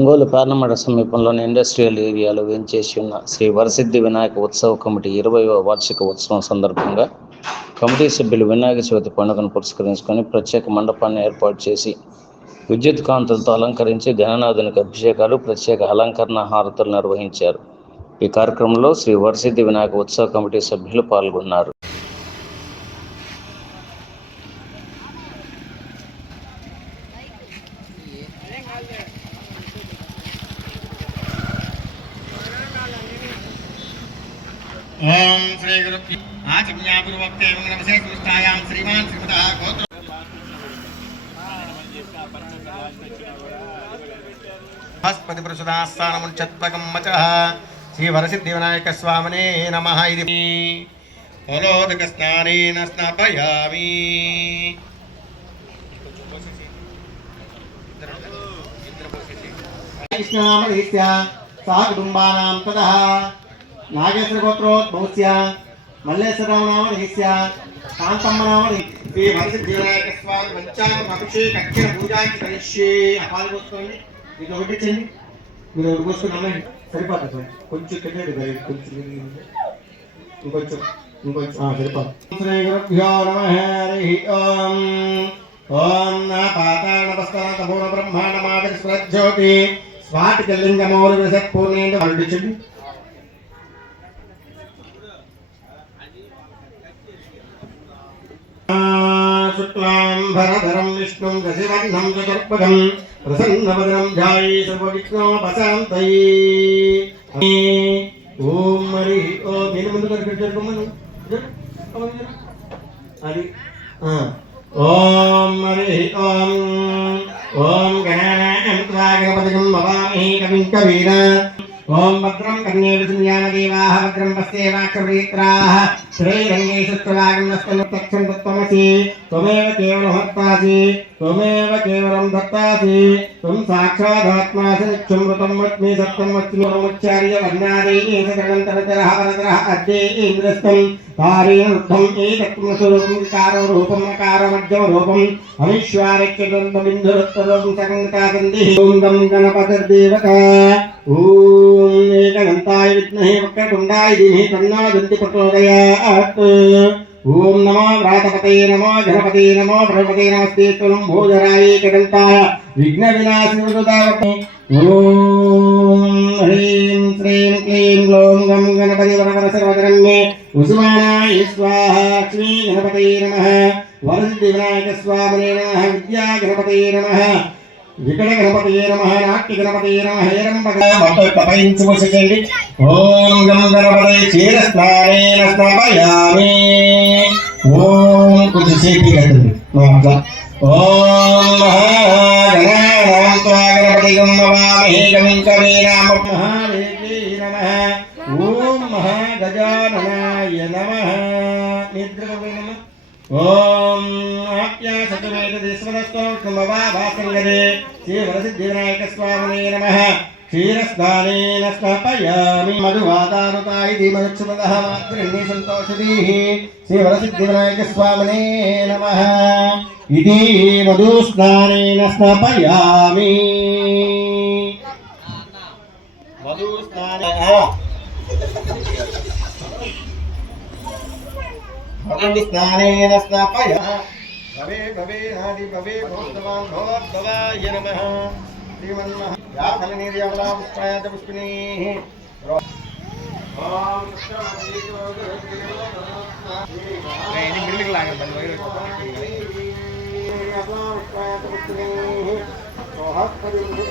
Ongole parliament సమీపంలోని industrial ఏరియాలో వేంచేసి ఉన్న శ్రీ వరసిద్ధి వినాయక ఉత్సవ కమిటీ ఇరవైవ వార్షిక ఉత్సవం సందర్భంగా కమిటీ సభ్యులు వినాయక చవితి పండుగను పురస్కరించుకొని ప్రత్యేక మండపాన్ని ఏర్పాటు చేసి విద్యుత్ కాంతులతో అలంకరించి గణనాథునికి అభిషేకాలు ప్రత్యేక అలంకరణ హారతులు నిర్వహించారు. ఈ కార్యక్రమంలో శ్రీ వరసిద్ధి వినాయక ఉత్సవ కమిటీ సభ్యులు పాల్గొన్నారు ఓం శ్రీ గురు ఆచమ్యాపూర్వక్తే శ్రీమాన్ శ్రీమత గోత్ర బృహస్పతి పురుషదాస్థానముచ్చత్వకం మచ శ్రీ వరసిద్ధి వినాయక స్వామినే నమ ఇది. పొలోదక స్నానేన స్నాపయామి. కృష్ణనామధీస్య సా కుటుంబానాం తదః నాగేశ్వరగోత్రోద్భవస్య మల్లేశ్వరరామనామధీస్య కాంతమ్మనామధి శ్రీ వరసిద్ధి స్వామి పంచాంగ అభిషేక అక్షర పూజాకి కలిష్యే అపాలు పోసుకోండి ఇది ఒకటి చెంది మీరు ఒకటి పోసుకుని సరిపోతుంది సార్? కొంచెం కింద కొంచెం ఇంకొంచెం ఇంకొంచెం. సరిపోతుంది శ్రీ గురుభ్యో నమ హరి ఓం. ఓం నా పాతాళ నమస్కారం బ్రహ్మాండ మాదిరి స్వజ్యోతి పూర్ణేంద్ర పండించండి శుక్లాంబరధరం విష్ణుం రసివర్ణం చతుర్పదం ప్రసన్నవదనం ధ్యాయే సర్వవిఘ్నోపశాంతయే ఓం మరి ఓ దీని ముందు కనిపించారు మనం అది ఆ. ఓం మరి ఓం ఓం గణానాం త్వా గణపతిం మవామహే కవిం కవీన ॐ भद्रं कन्ये विसृजामदेवाः भद्रं पश्येवाक्षवेत्राः श्रीरङ्गेषु त्ववागमस्तनुत्यक्षं तत्त्वमसि त्वमेव केवलं हत्वासि त्वमेव केवलं दत्तासि, त्वं साक्षादात्मासि निक्षं मृतं वच्मि सत्तं वच्मिमुच्चार्य वर्णादेः सकलन्तरतरः वरतरः अद्ये इन्द्रस्तं पारेण रुद्धम् एतत्त्वमस्वरूपं विकारो रूपम् अकारमध्यमरूपम् अमीश्वारैक्यदन्तबिन्दुरुत्तरूपं सकङ्कासन्धिः गणपतिर्देवता। అవిశ్వారక్యదంతబిందురుత్తరం సకంకాదంది ఓం గం గణపతిర్దేవత ఓం ఏకదంతాయ విద్మహే వక్రతుండాయ ధీమహి తన్నో దంతి ప్రచోదయాత్ ఓం నమో వ్రాతపతే నమో గణపతే నమో ప్రపతే నమస్తే తులం భోజరాయ ఏకదంతాయ విఘ్న వినాశి ఓం హ్రీం శ్రీం క్లీం గ్లౌం గం గణపతి వరవర సర్వదరం మే ఉస్మానాయ స్వాహా వికట గణపతి నమ నాట్య గణపతి నమ హేరంబగ మొత్తం తపయించుకోసండి ఓం గం గణపతే క్షీర స్నానేన స్నాపయామి ఓం కొంచెం సేఫ్టీ కట్టండి మా అట్లా ఓం మహాగణానాం త్వా గణపతి గం నమామహే గం కవీనామ మహాదేవీ నమ. ఓం మహాగజాననాయ నమ. నిద్రపోయి నమః. ఓం సతమేతదిస్వదస్తోమవాభాసంగదే శ్రీ వరసిద్ధివినాయక స్వామినే నమః. క్షీరస్నానేన స్నాపయామి మధువాదానుతాయి ధీమలక్ష్మదః మాతృణ్ణి సంతోషదీః శ్రీ వరసిద్ధివినాయక స్వామినే నమః. ఇది మధుస్నానేన స్నాపయామి మధుస్నానే స్నానేన స్నాపయ भवे भवे हरि भवे भोस्तवां भवाय नमः। श्रीमन्मः या फलनीर्यावलामुष्टायात पुष्पिणीः ोहस्परिः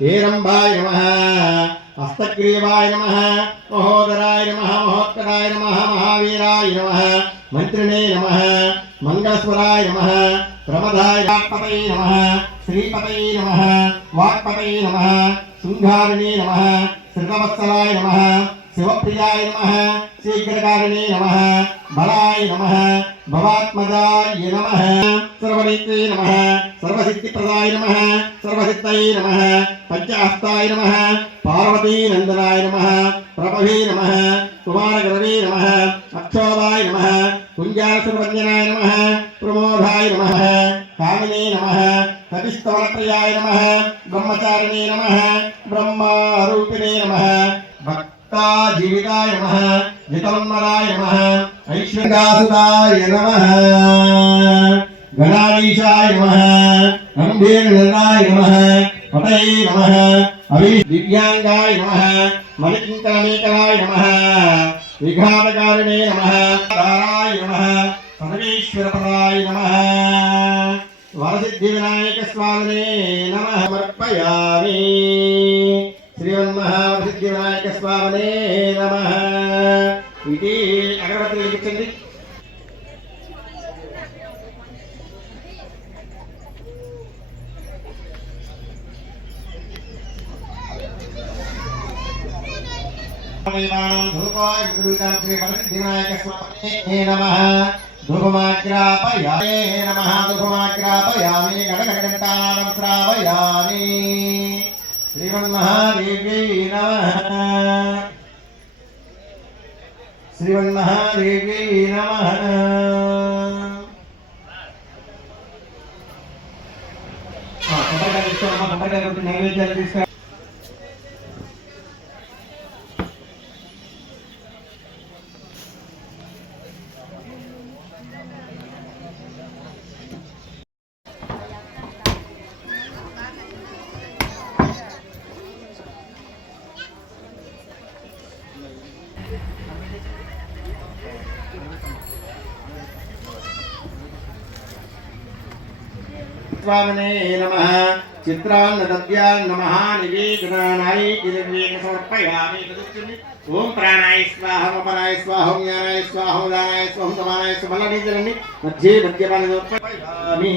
హేరంబాయ నమ హస్తగ్రీవాయ నమ మహోదరాయ నమ మహోత్కరాయ నమ మహావీరాయ నమ మంత్రిణే నమ మంగళస్వరాయ నమ ప్రమదాయ వాక్పతై నమ శ్రీపతై నమ వాక్పతై నమ శృంగారిణే నమ శ్రీవత్సలాయ నమ శివప్రియాయ నమ శీఘ్రకారిణే నమ బలా నమ భవాత్మజాయ నమ సర్వనేత్రే నమ సర్వసిద్ధిప్రదాయ నమ సర్వసిద్ధై నమ పంచహస్తాయ నమ పార్వతీనందనాయ నమ ప్రభవే నమ కుమారగరవే నమ అక్షోభాయ నమ కుంజాసురవంజనాయ నమ ప్రమోదాయ నమ కామినే నమ కపిస్తవనప్రియాయ నమ బ్రహ్మచారిణే నమ బ్రహ్మారూపిణే నమ భక్తా జీవితాయ నమ జితోన్మరాయ నమ ఐశ్వర్యాసుదాయ నమ గణాధీశాయ నమ గంభీరనిర్ణాయ నమ పతయే నమ అవి దివ్యాంగాయ నమ మణికింకరమేకరాయ నమ విఘాతకారిణే నమ దారాయ నమ సర్వేశ్వరపదాయ నమ వరసిద్ధి వినాయక స్వామినే నమ సమర్పయామి శ్రీమన్మహావరసిద్ధి వినాయక స్వామినే నమ ఇది అగరబత్తి వెలిగించండి ధూపాయ నమ ధూపమాగ్రాపయామి నమ శ్రావయామి శ్రీమన్మహాదేవ్యై నమ. శ్రీమన్మహాదేవి నమ. కొబ్బరికాయ తీసుకోమ్మా కొబ్బరికాయ నైవేద్యాలు తీసుకురా. స్వామినే నమ చిత్రాన్న దద్యాన్న మహానివేదనాయ దివ్యేన సమర్పయామి ఓం ప్రాణాయ స్వాహ అపరాయ స్వాహ జ్ఞానాయ స్వాహం దానాయ స్వాహం సమానాయ స్వాహం బీజలండి మధ్యే మధ్యపాన సమర్పయామి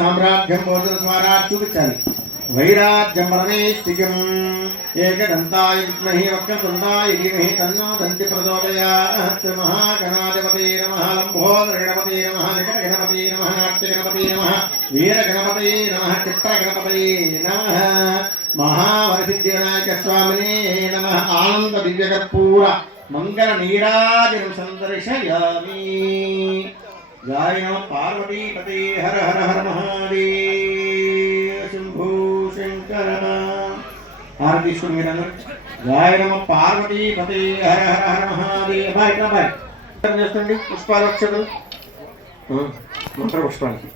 సామ్రాజ్యం భోజన స్వరాజ్ చూపించాలి వైరాజ్యం ఏకదంతాయ విద్మహి వక్రతుండాయ ధీమహి తన్నో దంతి ప్రచోదయాత్. మహాగణాధిపతే నమ లంబోదర నమ నమః నికట గణపతే నమ నాట్య నమ నమః నమ గణపతే నమః చిత్ర స్వామినే నమ ఆనంద దివ్యకర్పూర మంగళ నీరాజనం సందర్శయామి. జాయ నమ పార్వతీపతే హర హర హర మహాదేవ. హారతీశ్వరు మీరందరూ జాయ నమ పార్వతీపతే హర హర హర మహాదేవ. బాయ్ ఇక్కడ బాయ్. చేస్తండి? పుష్పాలక్షలు? మంత్ర పుష్పాలకి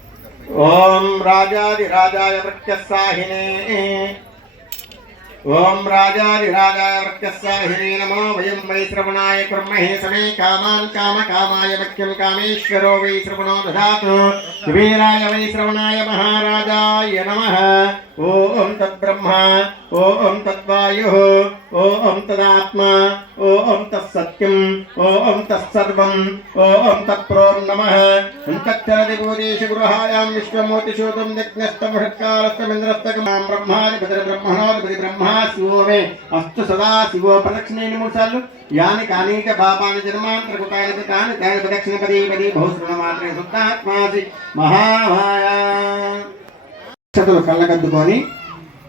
ఓం రాజాది రాజాయ ప్రత్యస్సాహినే ఓం రాజాది రాజాయ వృత్యస్సాహిరే నమో. వయం వై శ్రవణాయ కుర్మహే సమే కామాన్ కామ కామాయ వక్యం కామేశ్వరో వై శ్రవణో దధాతు కుబేరాయ వై శ్రవణాయ మహారాజాయ నమః. ओम तत्ब्रह्मा, ओम तत्वायु ओम तदात्मा, ओम तत्सत्यम, ओम तत्सर्वम्, ओम तत्प्रोम नमः। तच्चरदिभूतेषु गृहायां विश्वमोतिशोतं ब्रह्मादि ब्रह्मादिपतिर्ब्रह्मणोदिपति ब्रह्मा शिवो मे। अस्तु सदा शिवो प्रदक्षिणे निमुसल् यानि कानि च पापानि जन्मान्तरकृतानि कृतानि तानि प्रदक्षिणपदी पदे बहुश्रणमात्रे सुप्तात्मासि महामाया అక్షతలు కళ్ళకద్దుకొని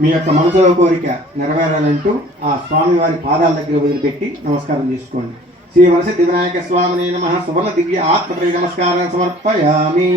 మీ యొక్క మనసులో కోరిక నెరవేరాలంటూ ఆ స్వామి వారి పాదాల దగ్గర వదిలిపెట్టి నమస్కారం చేసుకోండి. శ్రీ వరసిద్ధి వినాయక స్వామిని నమ. సువర్ణ దివ్య ఆత్మ నమస్కారం సమర్పయామి.